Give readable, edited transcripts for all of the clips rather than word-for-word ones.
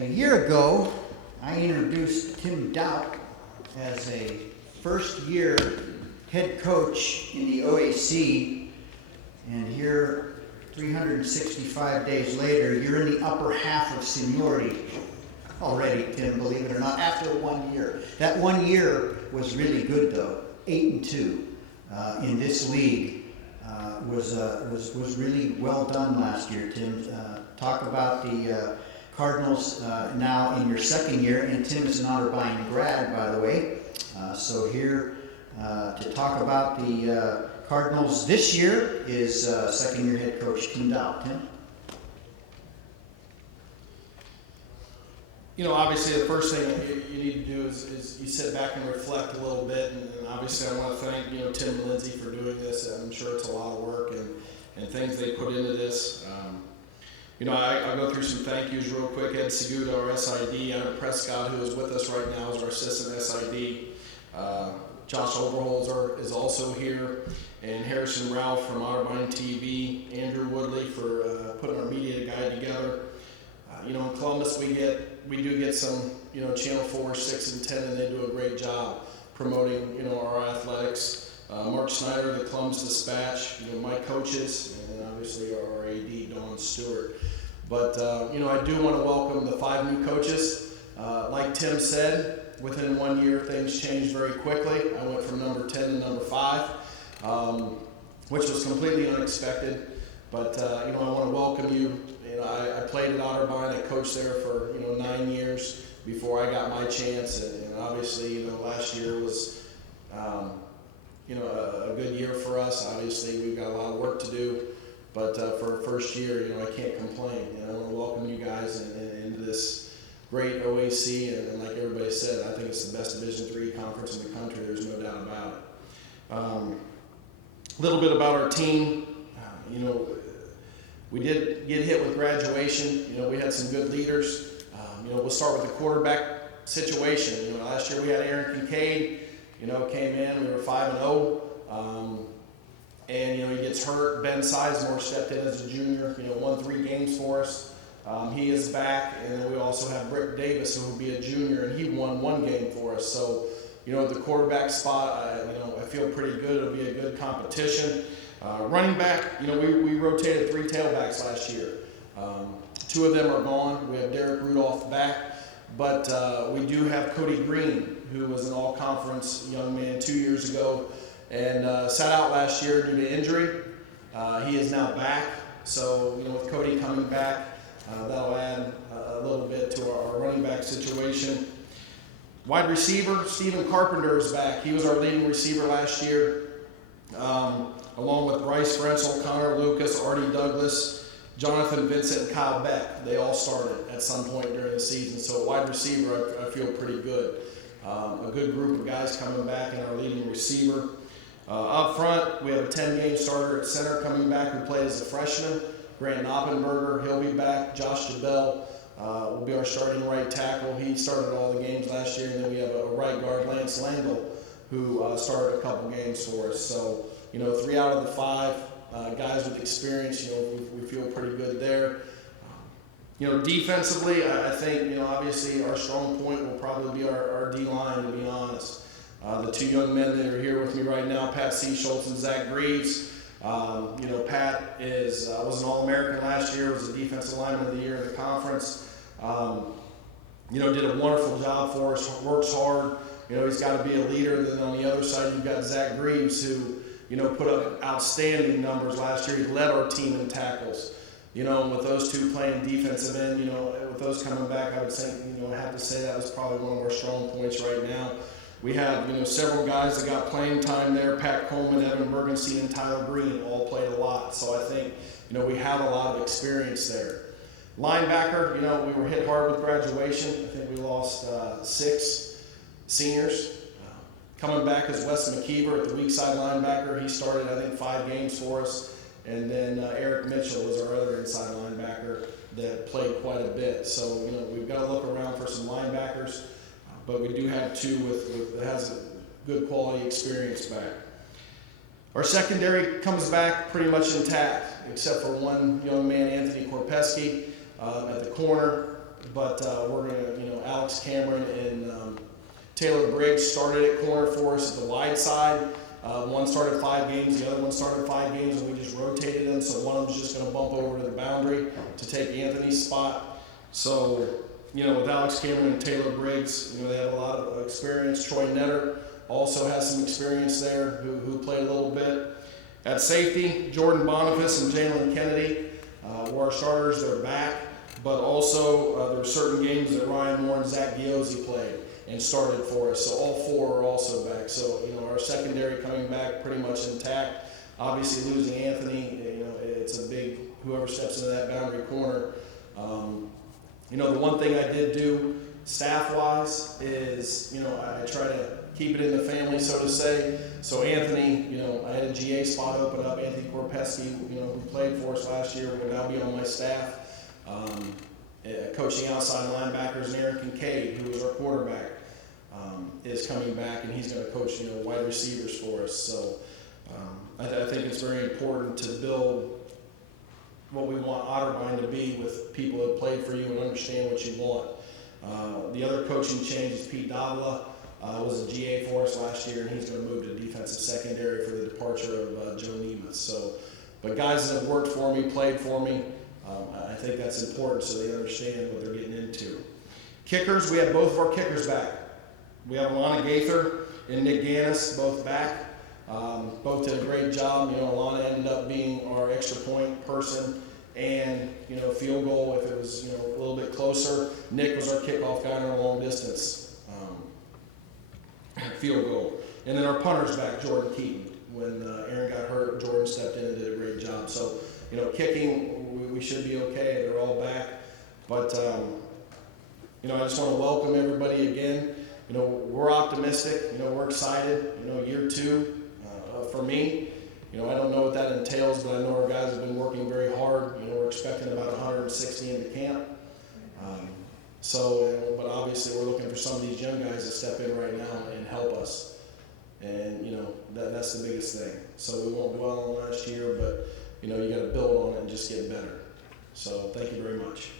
A year ago, I introduced Tim Doup as a first-year head coach in the OAC, and here, 365 days later, you're in the upper half of seniority already, Tim, believe it or not, after 1 year. That 1 year was really good, though. 8-2 in this league was really well done last year, Tim. Talk about the Cardinals now in your second year, and Tim is an Otterbein grad, by the way. So here to talk about the Cardinals this year is second-year head coach Tim Doup. Tim? You know, obviously the first thing you need to do is you sit back and reflect a little bit, and obviously I want to thank Tim and Lindsay for doing this. I'm sure it's a lot of work and things they put into this. I'll go through some thank yous real quick. Ed Seguda, our SID, Adam Prescott, who is with us right now, is our assistant SID. Josh Overholser is also here, and Harrison Ralph from Otterbein TV, Andrew Woodley for putting our media guide together. In Columbus we do get some, Channel 4, 6, and 10, and they do a great job promoting, our athletics. Mark Snyder, the Columbus Dispatch, my coaches, and obviously our AD, Dawn Stewart. But, I do want to welcome the 5 new coaches. Like Tim said, within 1 year, things changed very quickly. I went from number 10 to number 5, which was completely unexpected. But, I want to welcome you. I played at Otterbein. I coached there for 9 years before I got my chance, and obviously last year was a good year for us. Obviously we've got a lot of work to do, but for a first year, I can't complain. And I want to welcome you guys into this great OAC, and like everybody said, I think it's the best Division III conference in the country. There's no doubt about it. A little bit about our team. We did get hit with graduation. We had some good leaders. We'll start with the quarterback situation. Last year we had Aaron Kincaid, came in. We were 5-0. And he gets hurt. Ben Sizemore stepped in as a junior, won 3 games for us. He is back. And then we also have Brick Davis, who will be a junior, and he won 1 game for us. So, at the quarterback spot, I feel pretty good. It'll be a good competition. Running back, we rotated 3 tailbacks last year. 2 of them are gone. We have Derek Rudolph back, but we do have Cody Green, who was an all-conference young man 2 years ago and sat out last year due to injury. He is now back, so with Cody coming back, that'll add a little bit to our running back situation. Wide receiver, Stephen Carpenter is back. He was our leading receiver last year. Along with Bryce Frenzel, Connor Lucas, Artie Douglas, Jonathan Vincent, and Kyle Beck. They all started at some point during the season. So wide receiver, I feel pretty good. A good group of guys coming back and our leading receiver. Up front, we have a 10-game starter at center coming back who played as a freshman. Grant Oppenberger, he'll be back. Josh DeBell will be our starting right tackle. He started all the games last year. And then we have a right guard, Lance Langle, who started a couple games for us. So, 3 out of the 5 guys with experience, we feel pretty good there. Defensively, I think, obviously our strong point will probably be our D-line, to be honest. The 2 young men that are here with me right now, Pat Seesholtz and Zack Grieves. Pat was an All-American last year, was a defensive lineman of the year in the conference. Did a wonderful job for us, works hard. He's got to be a leader. Then on the other side, you've got Zack Grieves, who put up outstanding numbers last year. He led our team in tackles. And with those 2 playing defensive end, with those coming back, I would say, I have to say that was probably one of our strong points right now. We have, several guys that got playing time there. Pat Coleman, Evan Bergenstein, and Tyler Green all played a lot. So I think, we have a lot of experience there. Linebacker, we were hit hard with graduation. I think we lost 6 seniors. Coming back is Wes McKeever at the weak side linebacker. He started, I think, 5 games for us. And then Eric Mitchell was our other inside linebacker that played quite a bit. So, we've got to look around for some linebackers. But we do have 2 that has a good quality experience back. Our secondary comes back pretty much intact, except for one young man, Anthony Korpeski, at the corner. but we're gonna, Alex Cameron and Taylor Briggs started at corner for us at the wide side. One started 5 games, the other one started 5 games, and we just rotated them. So one of them's just going to bump over to the boundary to take Anthony's spot. So, with Alex Cameron and Taylor Briggs, they have a lot of experience. Troy Netter also has some experience there, who played a little bit. At safety, Jordan Boniface and Jalen Kennedy were our starters. They're back, but also there were certain games that Ryan Moore and Zack played and started for us. So all 4 are also back. So, our secondary coming back pretty much intact. Obviously losing Anthony, it's a big, whoever steps into that boundary corner. The one thing I did do staff-wise is, I try to keep it in the family, so to say. So Anthony, I had a GA spot open up. Anthony Korpeski, who played for us last year, will now be on my staff. Coaching outside linebackers, and Aaron Kincaid, who was our quarterback, is coming back, and he's going to coach, wide receivers for us. So I think it's very important to build what we want Otterbein to be with people that played for you and understand what you want. The other coaching change is Pete Davila. Was a GA for us last year, and he's going to move to defensive secondary for the departure of Joe Nemeth. So, but guys that have worked for me, played for me, I think that's important so they understand what they're getting into. Kickers, we have both of our kickers back. We have Alana Gaither and Nick Gannis both back. Both did a great job. Alana ended up being our extra point person and, field goal if it was, a little bit closer. Nick was our kickoff guy in our long distance field goal. And then our punter's back, Jordan Keaton. When Aaron got hurt, Jordan stepped in and did a great job. So, kicking, we should be okay. They're all back. But, I just want to welcome everybody again. We're optimistic. We're excited. Year 2 for me. I don't know what that entails, but I know our guys have been working very hard. We're expecting about 160 in the camp. But obviously we're looking for some of these young guys to step in right now and help us. And, that's the biggest thing. So we won't dwell on last year, but, you got to build on it and just get better. So thank you very much.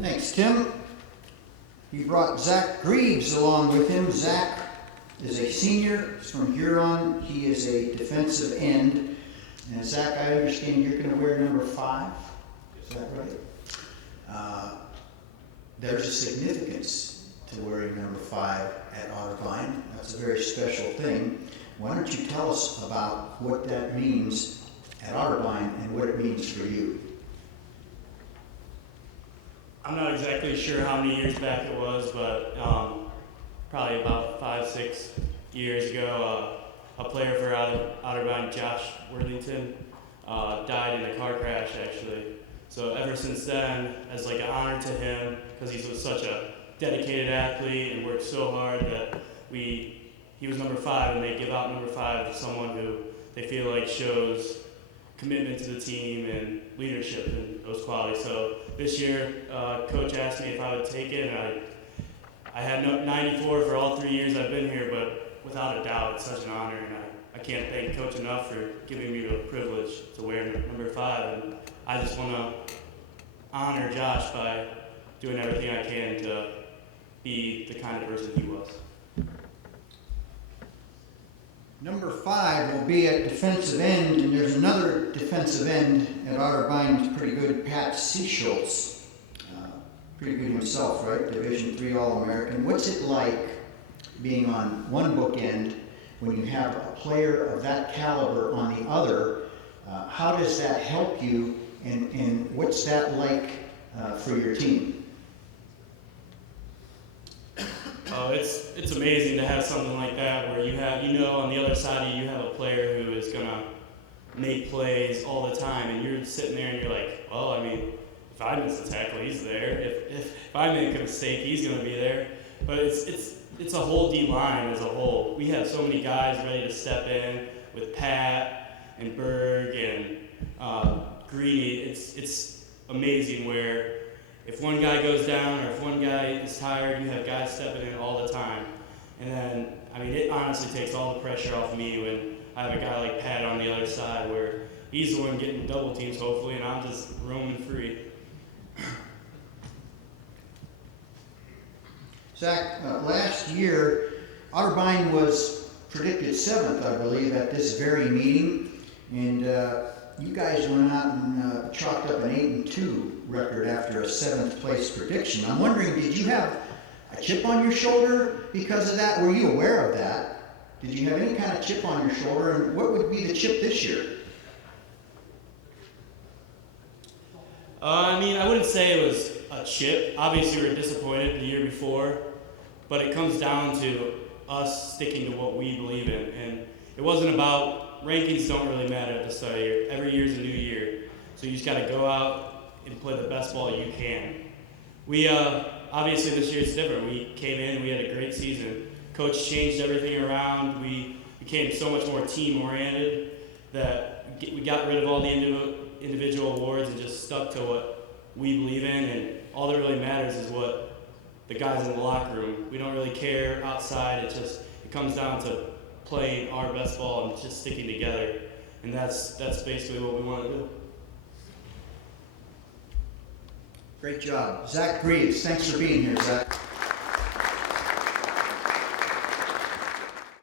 Thanks, Tim. He brought Zack Grieves along with him. Zack is a senior. He's from Huron. He is a defensive end. And Zack, I understand you're going to wear number 5. Is that right? There's a significance to wearing number 5 at Otterbein. That's a very special thing. Why don't you tell us about what that means at Otterbein and what it means for you? I'm not exactly sure how many years back it was, but probably about 5-6 years ago, a player for Otterbein, Josh Worthington, died in a car crash, actually. So ever since then, as like an honor to him, because he was such a dedicated athlete and worked so hard that he was number 5, and they give out number 5 to someone who they feel like shows commitment to the team and leadership and those qualities. So this year, coach asked me if I would take it, and I had 94 for all 3 years I've been here, but without a doubt, it's such an honor, and I can't thank Coach enough for giving me the privilege to wear number 5. And I just want to honor Josh by doing everything I can to be the kind of person he was. Number 5 will be at defensive end, and there's another defensive end at Otterbein who's pretty good, Pat Seesholtz. Pretty good himself, right? Division III All-American. What's it like being on one bookend when you have a player of that caliber on the other? How does that help you, and what's that like for your team? It's amazing to have something like that where you have, on the other side of you have a player who is going to make plays all the time, and you're sitting there and you're like, well, I mean, if I miss a tackle, he's there. If I make a mistake, he's going to be there. But it's a whole D-line as a whole. We have so many guys ready to step in with Pat and Berg and Greedy. It's amazing where if one guy goes down or if one guy is tired, you have guys stepping in all the time. And then, I mean, it honestly takes all the pressure off me when I have a guy like Pat on the other side where he's the one getting double teams hopefully, and I'm just roaming free. Zack, last year, Otterbein was predicted 7th, I believe, at this very meeting, and you guys went out and chalked up an 8-2 record after a 7th place prediction. I'm wondering, did you have a chip on your shoulder because of that? Were you aware of that? Did you have any kind of chip on your shoulder, and what would be the chip this year? I mean, I wouldn't say it was a chip. Obviously, we were disappointed the year before, but it comes down to us sticking to what we believe in. And it wasn't about, rankings don't really matter at the start of the year. Every year is a new year. So you just got to go out and play the best ball you can. We, obviously this year it's different. We came in, we had a great season. Coach changed everything around. We became so much more team-oriented that we got rid of all the individual awards and just stuck to what we believe in, and all that really matters is what the guys in the locker room. We don't really care outside. It comes down to playing our best ball and just sticking together, and that's basically what we want to do. Great job. Zack Grieves, thanks for being here, Zack.